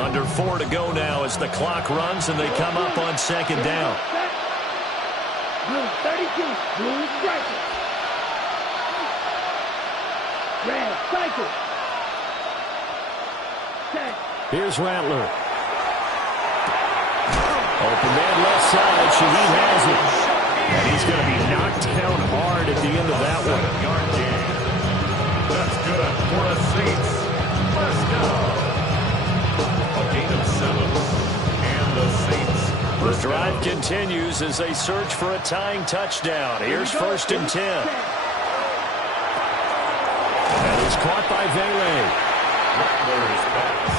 Under 4 to go now as the clock runs and they come up on 2nd down. Blue 32, blue striker. Red cycle. Here's Rattler. Open man left side. Shaheed has it. And he's going to be knocked down hard at the end of that one. 7-yard gain. That's good for the Saints. First down. A gain of 7. And the Saints. The drive continues as they search for a tying touchdown. Here's 1st and 10. And he's caught by Vele. Rattler's pass.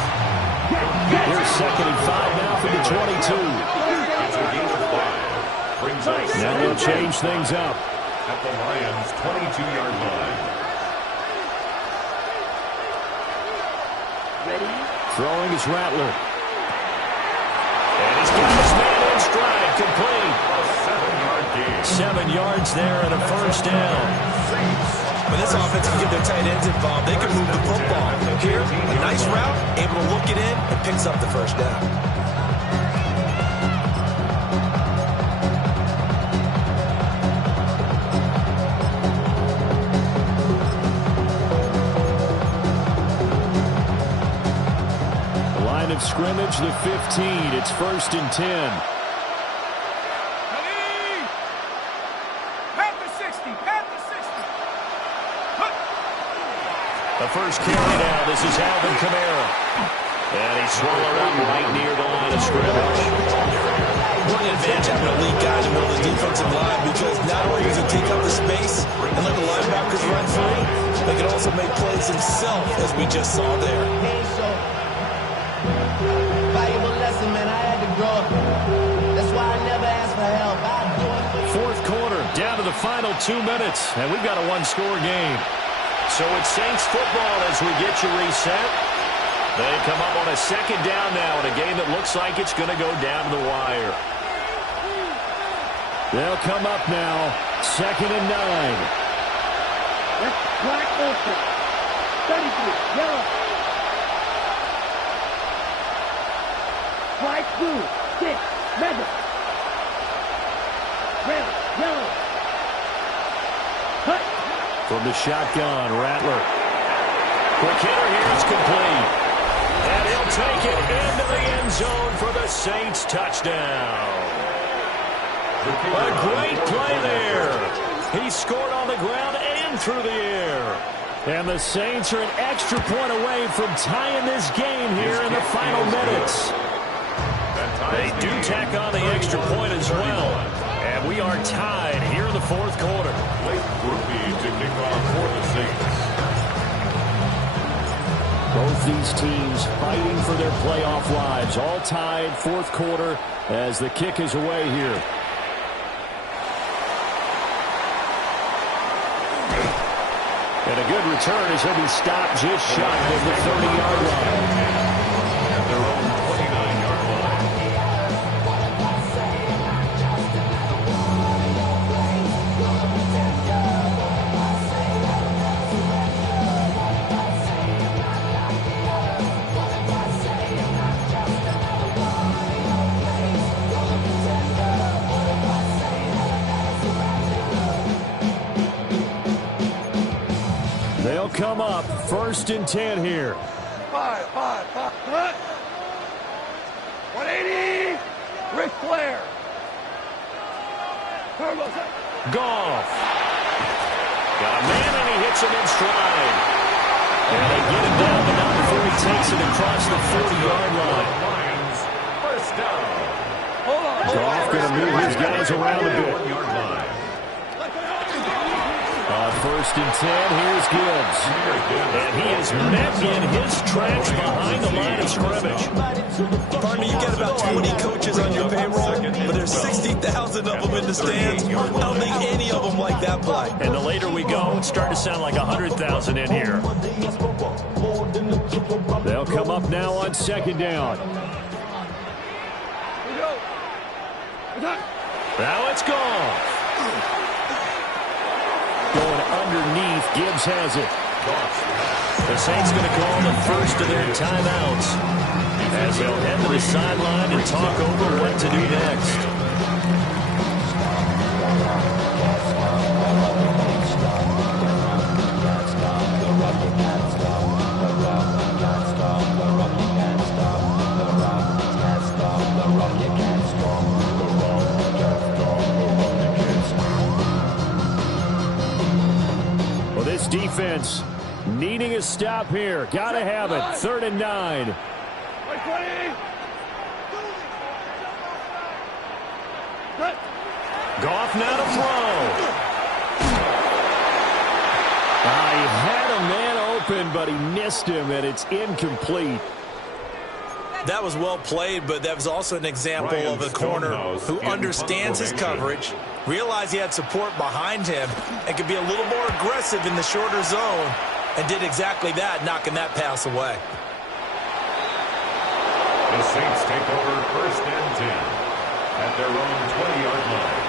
Here's 2nd and 5 now for the 22. It's a gain of 5. Brings up Now they'll change things up. at the Lions' 22-yard line. Throwing is Rattler. And he's got his man in stride, complete. A 7-yard gain. 7 yards there and a first down. When this offense can get their tight ends involved, they can move the football. Here, a nice route, able to look it in, and picks up the first down. The line of scrimmage, the 15. It's 1st and 10. The first carry now. This is Alvin Kamara. And he's swallowed up right near the line of scrimmage. One advantage having elite guys in the middle of the defensive line because not only does it take up the space and let the linebackers run free, they can also make plays himself, as we just saw there. Valuable lesson, man. I had to grow up. That's why I never asked for help. I do it. 4th quarter, down to the final 2 minutes, and we've got a 1-score game. So it's Saints football as we get you reset. They come up on a 2nd down now in a game that looks like it's going to go down to the wire. They'll come up now, 2nd and 9. That's black open. 33, yellow. White, blue, 6, red. Red, yellow. Cut. From the shotgun, Rattler. Quick hitter here is complete. And he'll take it into the end zone for the Saints touchdown. A great play there. He scored on the ground and through the air. And the Saints are an extra point away from tying this game here in the final minutes. They do tack on the extra point as well. And we are tied here in the 4th quarter. Late rookie to kick off for the Saints. Both these teams fighting for their playoff lives. All tied, 4th quarter as the kick is away here. And a good return as he'll be stopped just shy of the 30-yard line. At their own 29-yard line. up. 1st and 10 here. 5. Cut. 180. Ric Flair. Turbo. Goff. Got a man, and he hits him in stride. And they get him down, but not before he takes it across the 40-yard line. Lions, first down. Hold on. Goff going to move his guys around a bit. 1-yard line. On 1st and 10, here's Gibbs. And he is met in his tracks behind the line of scrimmage. Partner, you got about 20 coaches on your payroll, but there's 60,000 of them in the stands. I don't think any of them like that play. And the later we go, it's starting to sound like 100,000 in here. They'll come up now on 2nd down. Now it's gone. Going underneath, Gibbs has it. The Saints going to call the first of their timeouts as they'll head to the sideline and talk over what to do next. Well, this defense needing a stop here. Got to have it. 3rd and 9. Goff now to throw. He had a man open, but he missed him, and it's incomplete. That was well played, but that was also an example of a corner who understands his coverage, realized he had support behind him, and could be a little more aggressive in the shorter zone, and did exactly that, knocking that pass away. The Saints take over 1st and 10 at their own 20-yard line.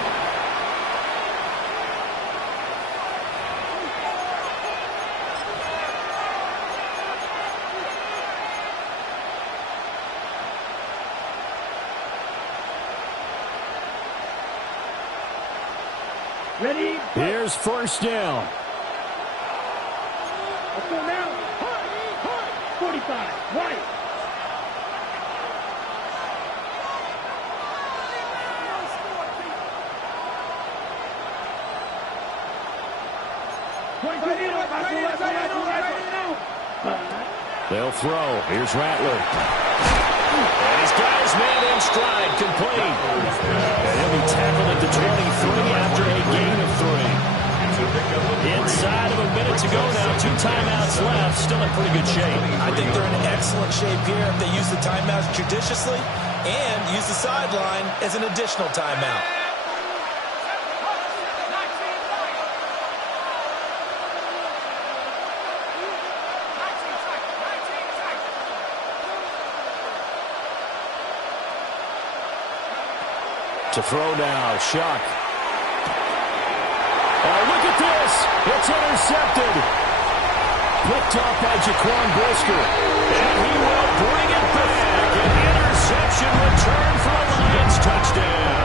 Ready? Here's 1st down. Let's go now. 45. Right. They'll throw. Here's Rattler. And he's got his man in stride, complete. And he'll be tackled at the 23 after a gain of 3. Inside of a minute to go now. 2 timeouts left. Still in pretty good shape. I think they're in excellent shape here if they use the timeouts judiciously and use the sideline as an additional timeout. To throw now, Shuck. Oh, look at this. It's intercepted. Picked off by Jaquan Brisker. And he will bring it back. An interception return for a Lions touchdown.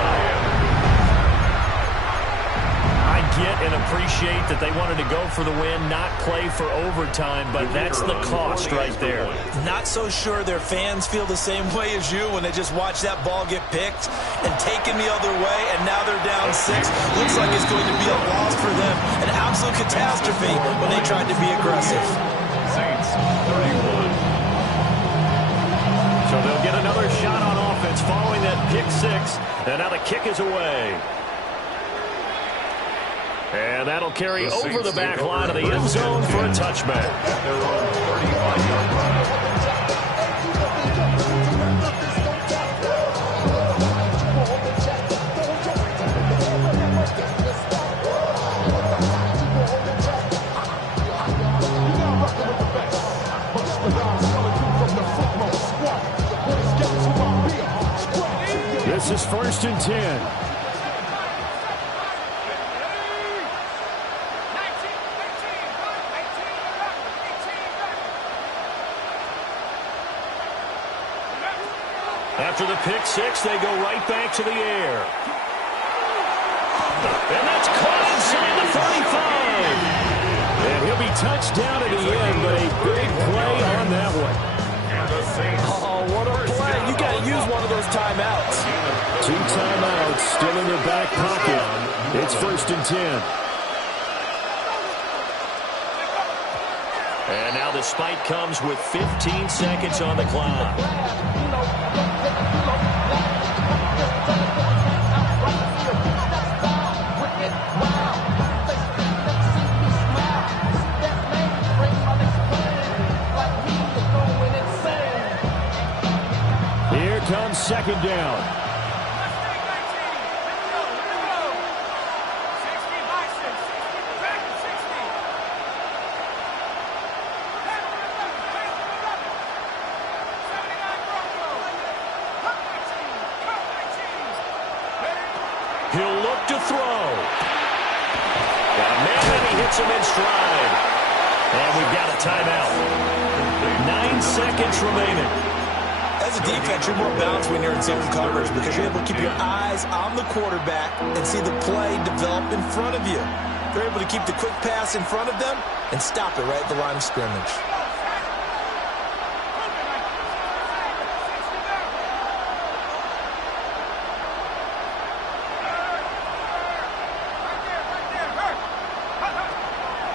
I get and appreciate that they wanted to go for the win, not play for overtime, but that's the cost right there. Not so sure their fans feel the same way as you when they just watch that ball get picked and taken the other way, and now they're down 6. Looks like it's going to be a loss for them. An absolute catastrophe when they tried to be aggressive. Saints 31. So they'll get another shot on offense following that pick 6, and now the kick is away. And that'll carry over the back line of the end zone for a touchback. At their own 35-yard line. This is 1st and 10. After the pick 6, they go right back to the air. And that's caught inside the 35. And he'll be touchdown at the end, but a big play on that one. Oh, what a play. You got to use one of those timeouts. 2 timeouts still in their back pocket. It's 1st and 10. And now the spike comes with 15 seconds on the clock. Here comes 2nd down. He'll look to throw. Got a man, and he hits him in stride. And we've got a timeout. 9 seconds remaining. As a defense, you're more balanced when you're in zone coverage because you're able to keep your eyes on the quarterback and see the play develop in front of you. They're able to keep the quick pass in front of them and stop it right at the line of scrimmage.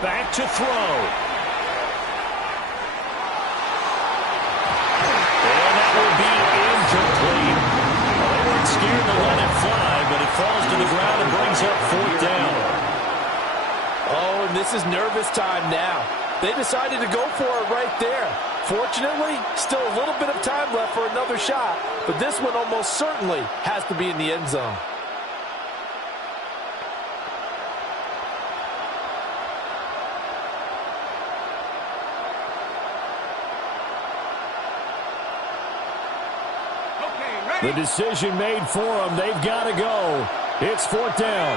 Back to throw. And that will be incomplete. Well, they weren't scared to let it fly, but it falls to the ground and brings up 4th down. Oh, and this is nervous time now. They decided to go for it right there. Fortunately, still a little bit of time left for another shot, but this one almost certainly has to be in the end zone. The decision made for them. They've got to go. It's 4th down.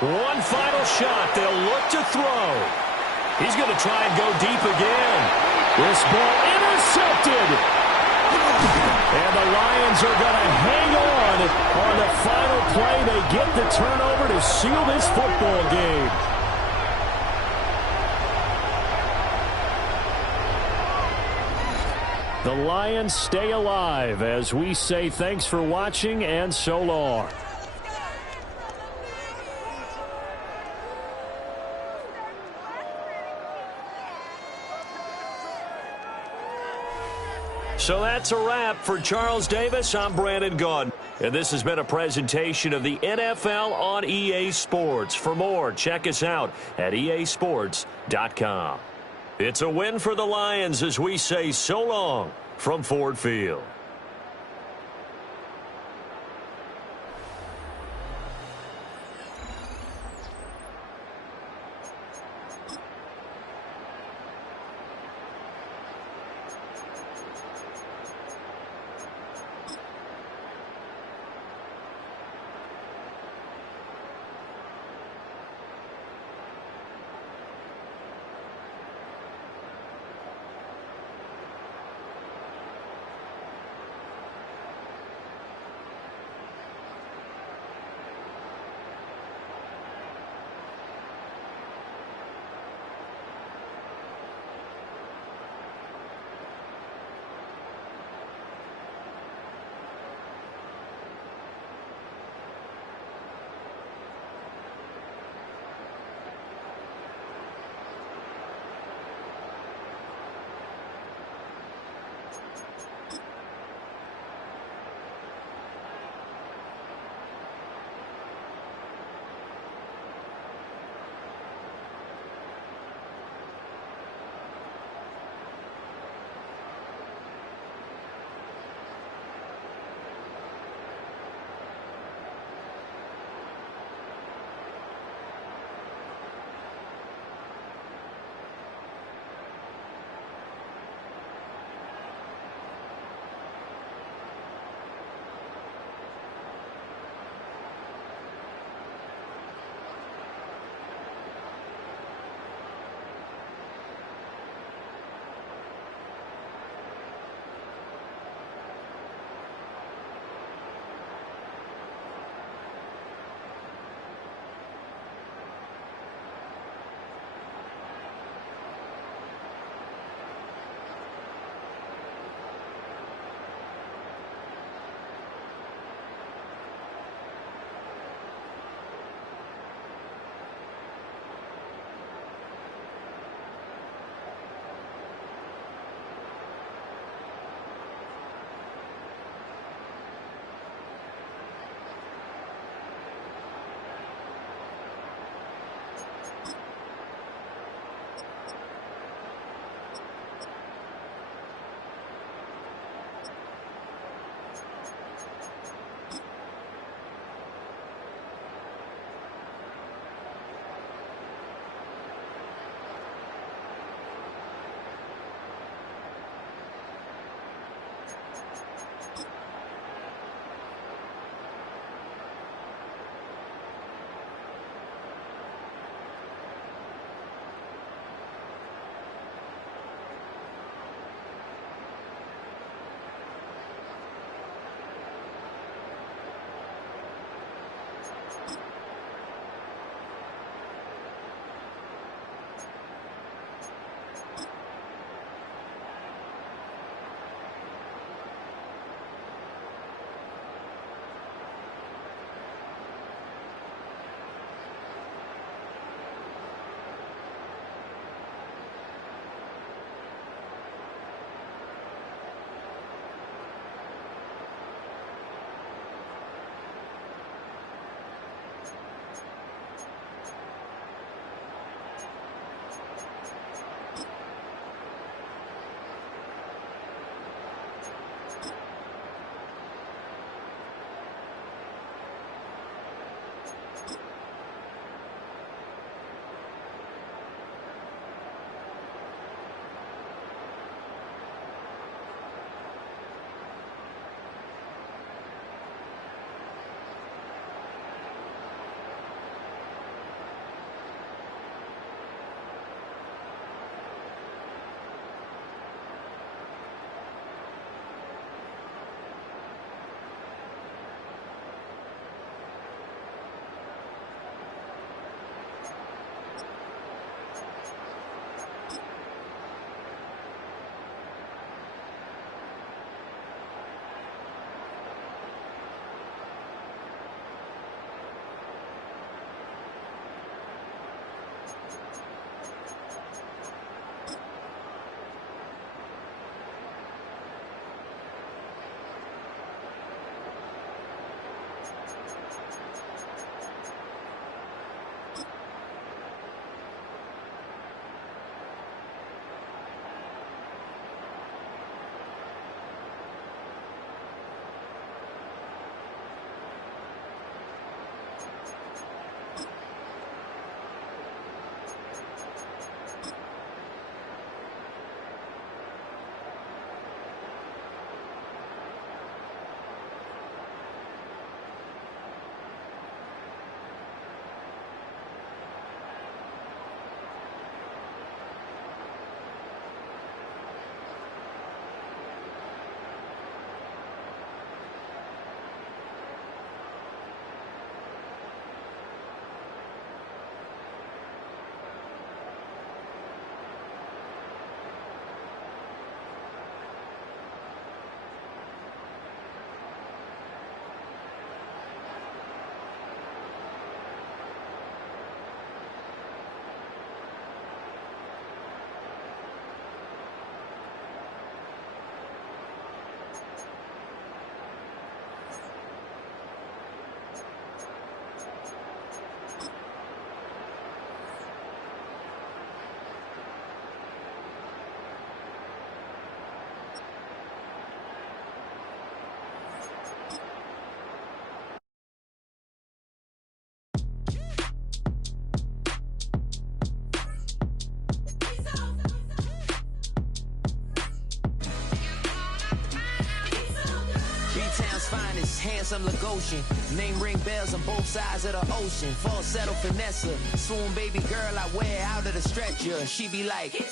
One final shot. They'll look to throw. He's going to try and go deep again. This ball intercepted. And the Lions are going to hang on the final play. They get the turnover to seal this football game. The Lions stay alive as we say thanks for watching and so long. So that's a wrap. For Charles Davis, I'm Brandon Gaudin. And this has been a presentation of the NFL on EA Sports. For more, check us out at easports.com. It's a win for the Lions as we say so long from Ford Field. finest, handsome Lagosian. Name ring bells on both sides of the ocean. Falsetto finesse, swoon baby girl I wear out of the stretcher. She be like, you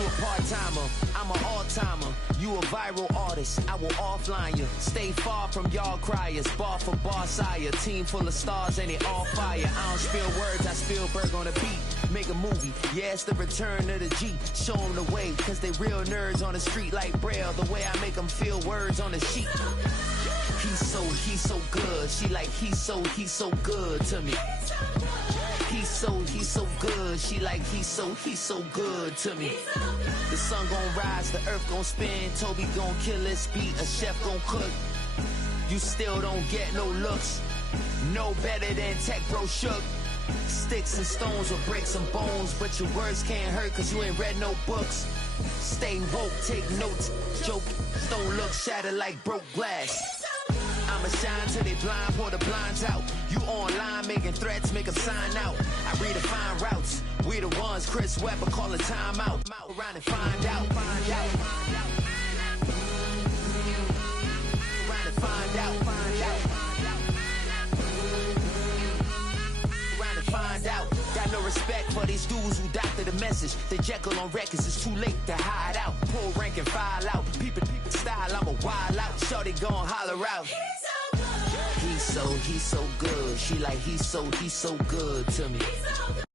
a part-timer, I'm an all-timer. You a viral artist, I will offline you. Stay far from y'all criers, bar for bar sire. Team full of stars and they all fire. I don't spill words, I spill Berg on the beat. Make a movie, yeah, it's the return of the G. Show them the way, cause they real nerds on the street like Braille. The way I make them feel words on the sheet. He's so good. She like, he's so good to me. He's so good. She like, he's so good to me. The sun gon' rise, the earth gon' spin. Toby gon' kill this beat, a chef gon' cook. You still don't get no looks. No better than Tech Bro Shook. Sticks and stones will break some bones, but your words can't hurt cause you ain't read no books. Stay woke, take notes, joke, don't look shattered like broke glass. I'ma shine till they blind, pour the blinds out. You online making threats, make them sign out. I redefine routes, we the ones Chris Webber call a timeout. Around and find out, find out. Around and find out, find out. Around and find out. Got no respect for these dudes who doctor the message. The Jekyll on records, it's too late to hide out. Pull rank and file out. People style, I'm a wild out. Shorty gon' holler out. he's so good. She like, he's so good to me.